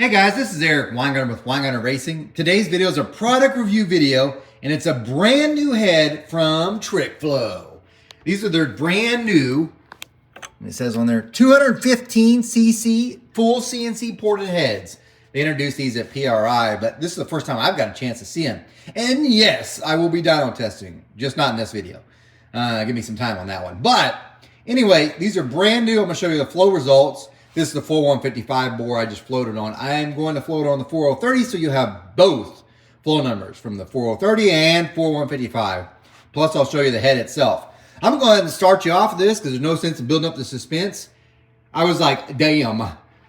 Hey guys, this is Eric Weingarten with Weingarten Racing. Today's video is a product review video, and it's a brand new head from TrickFlow. These are their brand new, it says on there, 215cc full CNC ported heads. They introduced these at PRI, but this is the first time I've got a chance to see them. And yes, I will be dyno testing, just not in this video. Give me some time on that one. But anyway, these are brand new. I'm going to show you the flow results. This is the 4155 bore I just floated on. I am going to float on the 4030, so you have both flow numbers from the 4030 and 4155. Plus, I'll show you the head itself. I'm going to go ahead and start you off with this because there's no sense in building up the suspense. I was like, damn,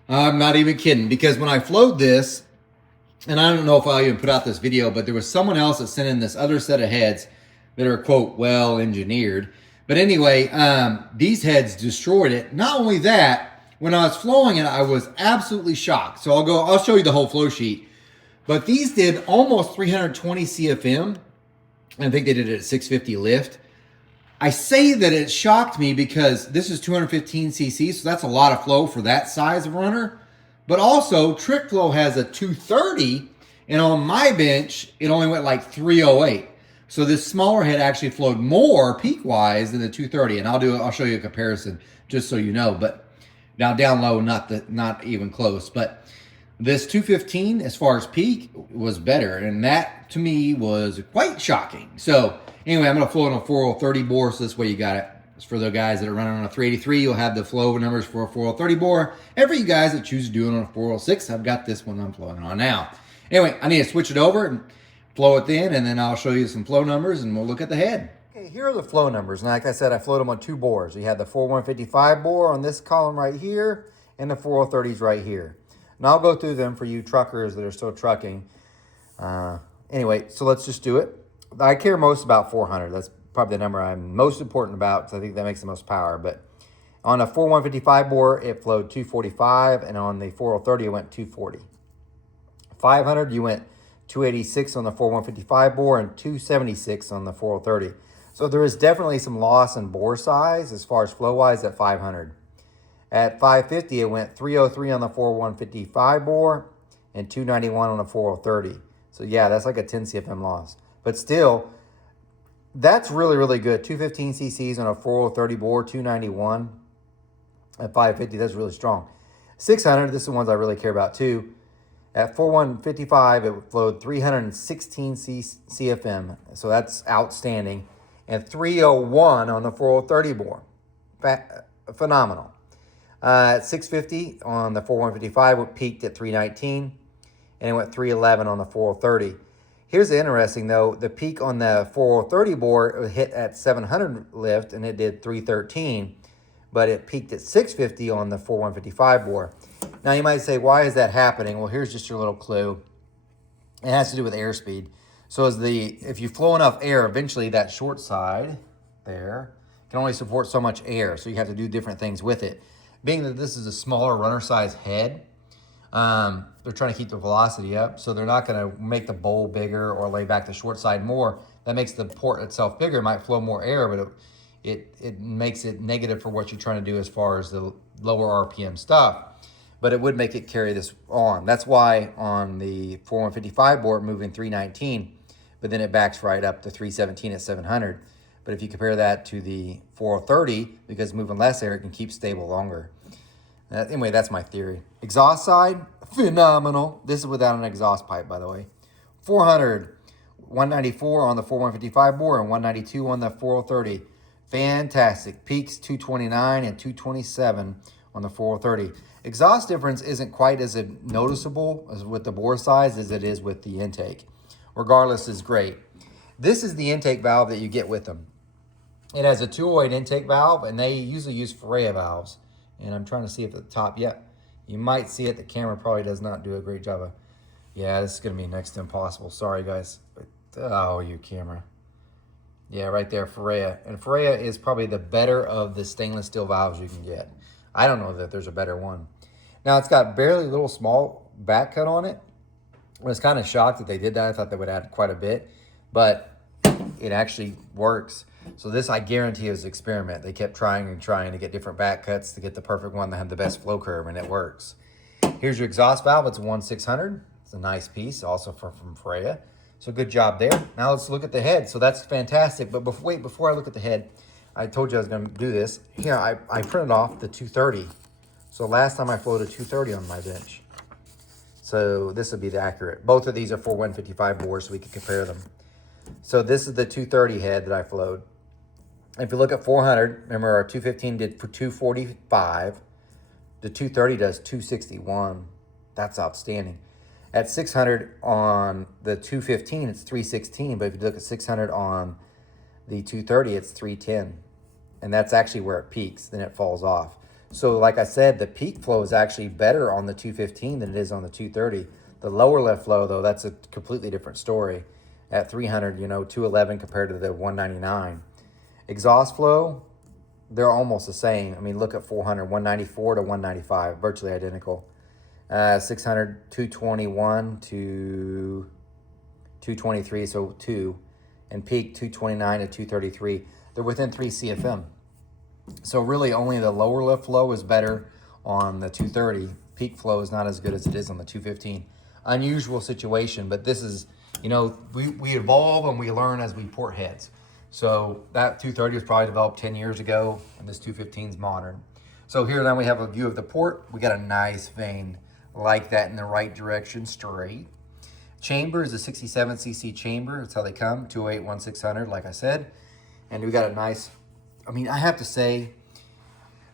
I'm not even kidding. Because when I flowed this, and I don't know if I'll even put out this video, but there was someone else that sent in this other set of heads that are, quote, well engineered. But anyway, these heads destroyed it. Not only that, when I was flowing it, I was absolutely shocked. So I'll show you the whole flow sheet. But these did almost 320 CFM. I think they did it at 650 lift. I say that it shocked me because this is 215 cc, so that's a lot of flow for that size of runner. But also, TrickFlow has a 230, and on my bench, it only went like 308. So this smaller head actually flowed more peak-wise than the 230, and I'll show you a comparison just so you know. But now down low, not even close. But this 215, as far as peak, was better, and that to me was quite shocking. So anyway, I'm going to flow on a 4030 bore, so this way you got it. It's for the guys that are running on a 383, you'll have the flow numbers for a 4030 bore. And for you guys that choose to do it on a 406, I've got this one I'm flowing on now. Anyway, I need to switch it over and flow it in, and then I'll show you some flow numbers, and we'll look at the head. Okay, here are the flow numbers. And like I said, I flowed them on two bores. You had the 4155 bore on this column right here, and the 4030s right here. And I'll go through them for you truckers that are still trucking. Anyway, so let's just do it. I care most about 400. That's probably the number I'm most important about because I think that makes the most power. But on a 4155 bore, it flowed 245, and on the 4030, it went 240. 500, you went 286 on the 4155 bore and 276 on the 4030. So there is definitely some loss in bore size as far as flow-wise at 500. At 550, it went 303 on the 4155 bore and 291 on the 4030. So yeah, that's like a 10 CFM loss. But still, that's really, really good. 215 cc's on a 4030 bore, 291 at 550, that's really strong. 600, this is the ones I really care about too. At 4155, it flowed 316 CFM, so that's outstanding. And 301 on the 4030 bore, phenomenal. At 650 on the 4155, it peaked at 319, and it went 311 on the 4030. Here's the interesting though, the peak on the 4030 bore hit at 700 lift, and it did 313, but it peaked at 650 on the 4155 bore. Now you might say, why is that happening? Well, here's just your little clue. It has to do with airspeed. So if you flow enough air, eventually that short side there can only support so much air. So you have to do different things with it. Being that this is a smaller runner size head, they're trying to keep the velocity up. So they're not going to make the bowl bigger or lay back the short side more. That makes the port itself bigger. It might flow more air, but it makes it negative for what you're trying to do as far as the lower RPM stuff. But it would make it carry this on. That's why on the 4155 bore, moving 319, but then it backs right up to 317 at 700. But if you compare that to the 4030, because moving less air, it can keep stable longer. Anyway, that's my theory. Exhaust side, phenomenal. This is without an exhaust pipe, by the way. 400, 194 on the 4155 bore and 192 on the 4030. Fantastic. Peaks 229 and 227 on the 4030. Exhaust difference isn't quite as noticeable as with the bore size as it is with the intake. Regardless, is great. This is the intake valve that you get with them. It has a 208 intake valve, and they usually use Freya valves. And I'm trying to see if at the top, yeah, you might see it. The camera probably does not do a great job of, yeah, this is going to be next to impossible. Sorry, guys. But, oh, you camera. Yeah, right there, Freya. And Freya is probably the better of the stainless steel valves you can get. I don't know that there's a better one. Now, it's got barely little small back cut on it. I was kind of shocked that they did that. I thought they would add quite a bit, but it actually works. So this, I guarantee, is an experiment. They kept trying and trying to get different back cuts to get the perfect one that had the best flow curve, and it works. Here's your exhaust valve. It's a 1/600. It's a nice piece, also from Freya. So good job there. Now let's look at the head. So that's fantastic. But before I look at the head, I told you I was going to do this. Here, I printed off the 230. So last time I flowed a 230 on my bench. So this would be the accurate. Both of these are 4155 bores, so we can compare them. So this is the 230 head that I flowed. If you look at 400, remember our 215 did 245. The 230 does 261. That's outstanding. At 600 on the 215, it's 316. But if you look at 600 on the 230, it's 310. And that's actually where it peaks. Then it falls off. So like I said, the peak flow is actually better on the 215 than it is on the 230. The lower left flow, though, that's a completely different story. At 300, you know, 211 compared to the 199. Exhaust flow, they're almost the same. I mean, look at 400, 194 to 195, virtually identical. 600, 221 to 223, so 2. And peak 229 to 233. They're within 3 CFM. So really only the lower lift flow is better on the 230. Peak flow is not as good as it is on the 215. Unusual situation, but this is, you know, we evolve and we learn as we port heads. So that 230 was probably developed 10 years ago, and this 215 is modern. So here then we have a view of the port. We got a nice vein like that in the right direction, straight. Chamber is a 67cc chamber. That's how they come, 208, 1/600, like I said. And we got a nice, I mean, I have to say,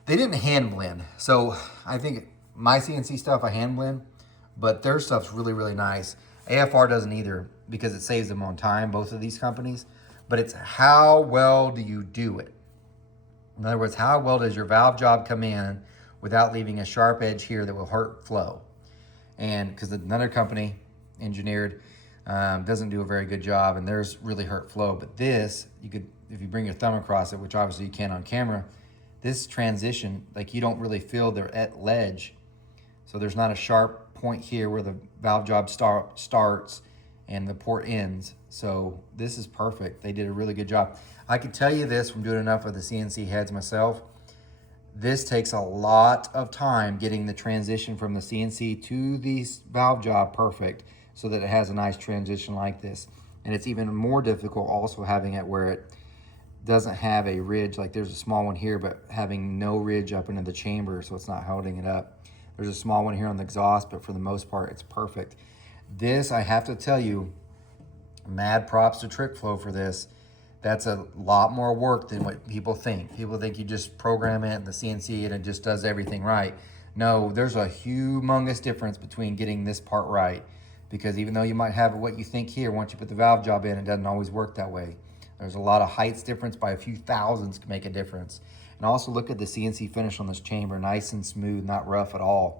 they didn't hand blend. So I think my CNC stuff, I hand blend, but their stuff's really, really nice. AFR doesn't either because it saves them on time, both of these companies. But it's how well do you do it? In other words, how well does your valve job come in without leaving a sharp edge here that will hurt flow? And because another company engineered doesn't do a very good job, and theirs really hurt flow. But this, you could, if you bring your thumb across it, which obviously you can on camera, this transition, like you don't really feel the ledge. So there's not a sharp point here where the valve job starts and the port ends. So this is perfect. They did a really good job. I can tell you this from doing enough of the CNC heads myself. This takes a lot of time getting the transition from the CNC to the valve job perfect so that it has a nice transition like this. And it's even more difficult also having it where it doesn't have a ridge, like there's a small one here, but having no ridge up into the chamber so it's not holding it up. There's a small one here on the exhaust, but for the most part, it's perfect. This, I have to tell you, mad props to TrickFlow for this. That's a lot more work than what people think. People think you just program it in the CNC and it just does everything right. No, there's a humongous difference between getting this part right, because even though you might have what you think here, once you put the valve job in, it doesn't always work that way. There's a lot of heights difference by a few thousandths can make a difference. And also look at the CNC finish on this chamber, nice and smooth, not rough at all.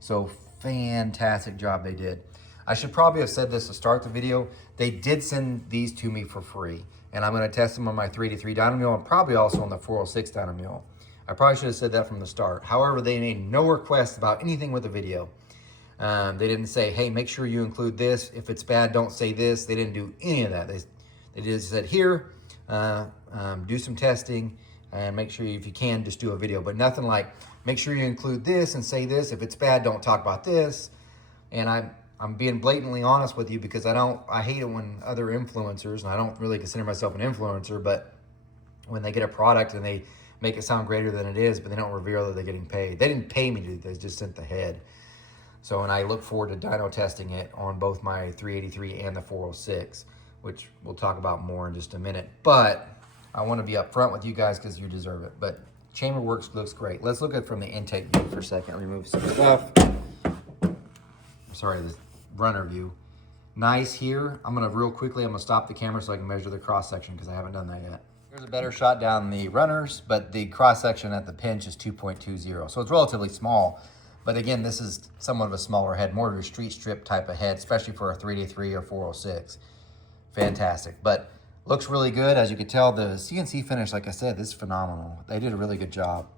So fantastic job they did. I should probably have said this to start the video. They did send these to me for free, and I'm gonna test them on my 383 dyno mule and probably also on the 406 dyno mule. I probably should have said that from the start. However, they made no requests about anything with the video. They didn't say, hey, make sure you include this. If it's bad, don't say this. They didn't do any of that. They just said, here, do some testing and make sure if you can, just do a video. But nothing like, make sure you include this and say this. If it's bad, don't talk about this. And I'm being blatantly honest with you because I hate it when other influencers, and I don't really consider myself an influencer, but when they get a product and they make it sound greater than it is, but they don't reveal that they're getting paid. They didn't pay me to do this, they just sent the head. So, and I look forward to dyno testing it on both my 383 and the 406, which we'll talk about more in just a minute. But I want to be upfront with you guys because you deserve it. But chamber works, looks great. Let's look at it from the intake view for a second. Remove some stuff. Sorry, the runner view. Nice here. I'm gonna stop the camera so I can measure the cross section because I haven't done that yet. Here's a better shot down the runners, but the cross section at the pinch is 2.20. So it's relatively small. But again, this is somewhat of a smaller head, more of a street strip type of head, especially for a 383 or 406. Fantastic, but looks really good. As you can tell, the CNC finish, like I said, this is phenomenal. They did a really good job.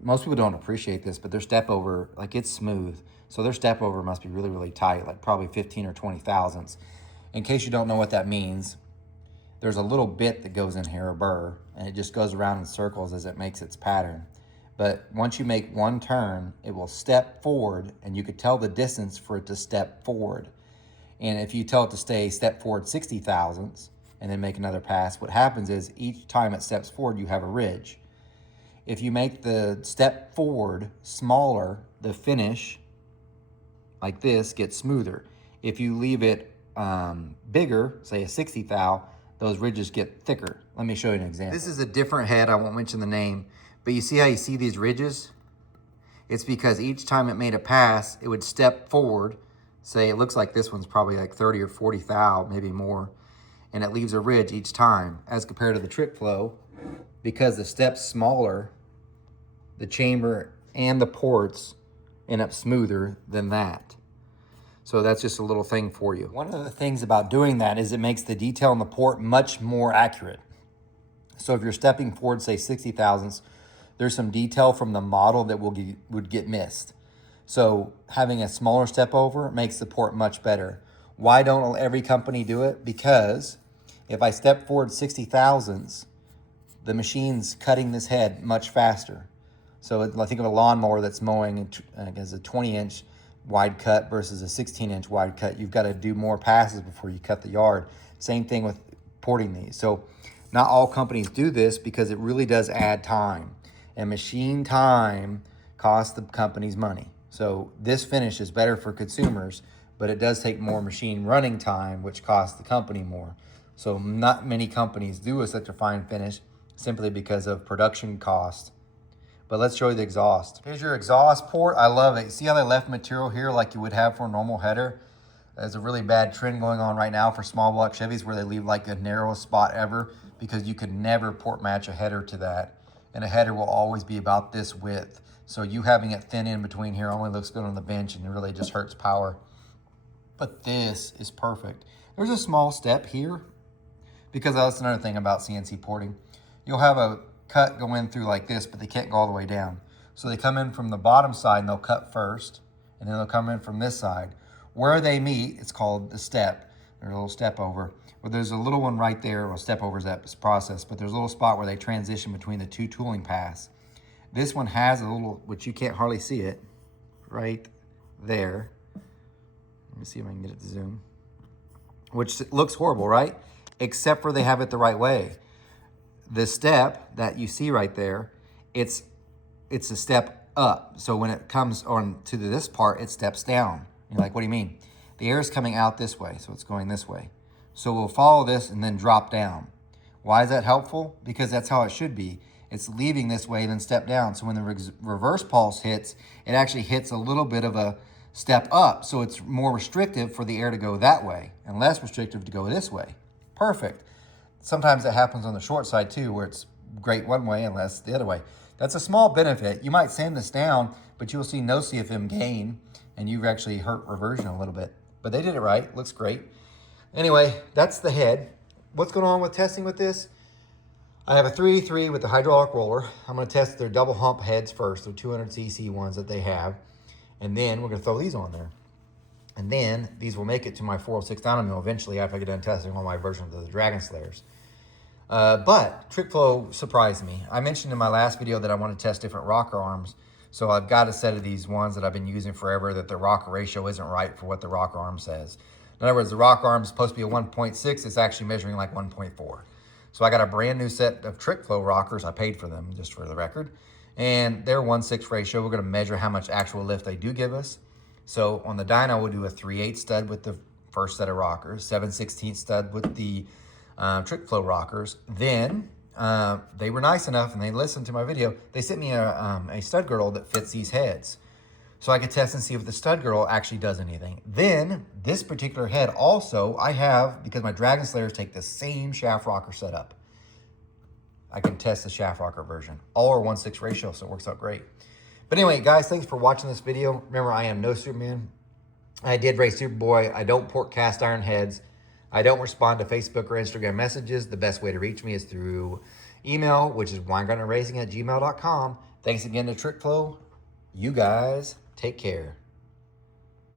Most people don't appreciate this, but their step over, like it's smooth. So their step over must be really, really tight, like probably 15 or 20 thousandths. In case you don't know what that means, there's a little bit that goes in here, a burr, and it just goes around in circles as it makes its pattern. But once you make one turn, it will step forward, and you could tell the distance for it to step forward. And if you tell it to step forward 60 thousandths and then make another pass, what happens is each time it steps forward, you have a ridge. If you make the step forward smaller, the finish, like this, gets smoother. If you leave it bigger, say a 60 thou, those ridges get thicker. Let me show you an example. This is a different head. I won't mention the name, but you see how you see these ridges? It's because each time it made a pass, it would step forward. Say it looks like this one's probably like 30 or 40 thou, maybe more. And it leaves a ridge each time as compared to the trick flow. Because the step's smaller, the chamber and the ports end up smoother than that. So that's just a little thing for you. One of the things about doing that is it makes the detail in the port much more accurate. So if you're stepping forward, say 60 thousandths, there's some detail from the model that would get missed. So having a smaller step over makes the port much better. Why don't every company do it? Because if I step forward 60 thousandths, the machine's cutting this head much faster. So I think of a lawnmower that's mowing as a 20-inch wide cut versus a 16-inch wide cut. You've got to do more passes before you cut the yard. Same thing with porting these. So not all companies do this because it really does add time. And machine time costs the companies money. So this finish is better for consumers, but it does take more machine running time, which costs the company more. So not many companies do such a fine finish simply because of production cost. But let's show you the exhaust. Here's your exhaust port. I love it. See how they left material here like you would have for a normal header? There's a really bad trend going on right now for small block Chevys where they leave like the narrowest spot ever because you could never port match a header to that. And a header will always be about this width. So you having it thin in between here only looks good on the bench and it really just hurts power. But this is perfect. There's a small step here because that's another thing about CNC porting. You'll have a cut go in through like this, but they can't go all the way down. So they come in from the bottom side and they'll cut first, and then they'll come in from this side. Where they meet, it's called the step, or a little step over. But there's a little one right there, well, step over is that process, but there's a little spot where they transition between the two tooling paths. This one has a little, which you can't hardly see it, right there. Let me see if I can get it to zoom. Which looks horrible, right? Except for they have it the right way. The step that you see right there, it's a step up. So when it comes on to this part, it steps down. You're like, what do you mean? The air is coming out this way, so it's going this way. So we'll follow this and then drop down. Why is that helpful? Because that's how it should be. It's leaving this way, then step down. So when the reverse pulse hits, it actually hits a little bit of a step up. So it's more restrictive for the air to go that way and less restrictive to go this way. Perfect. Sometimes that happens on the short side too, where it's great one way and less the other way. That's a small benefit. You might sand this down, but you'll see no CFM gain, and you've actually hurt reversion a little bit. But they did it right. Looks great. Anyway, that's the head. What's going on with testing with this? I have a 383 with the hydraulic roller. I'm going to test their double hump heads first, the 200cc ones that they have. And then we're going to throw these on there. And then these will make it to my 406 dyno mill eventually after I get done testing all my versions of the Dragon Slayers. But TrickFlow surprised me. I mentioned in my last video that I want to test different rocker arms. So I've got a set of these ones that I've been using forever that the rocker ratio isn't right for what the rocker arm says. In other words, the rocker arm is supposed to be a 1.6. It's actually measuring like 1.4. So I got a brand new set of TrickFlow rockers. I paid for them, just for the record. And they're 1/6 ratio. We're going to measure how much actual lift they do give us. So on the dyno, we'll do a 3/8 stud with the first set of rockers, 7/16 stud with the TrickFlow rockers. Then they were nice enough and they listened to my video. They sent me a stud girdle that fits these heads. So I could test and see if the stud girdle actually does anything. Then this particular head also I have, because my Dragon Slayers take the same shaft rocker setup. I can test the shaft rocker version. All are 1/6 ratio, so it works out great. But anyway, guys, thanks for watching this video. Remember, I am no Superman. I did race Superboy. I don't port cast iron heads. I don't respond to Facebook or Instagram messages. The best way to reach me is through email, which is winegartnerracing@gmail.com. Thanks again to TrickFlow. You guys take care.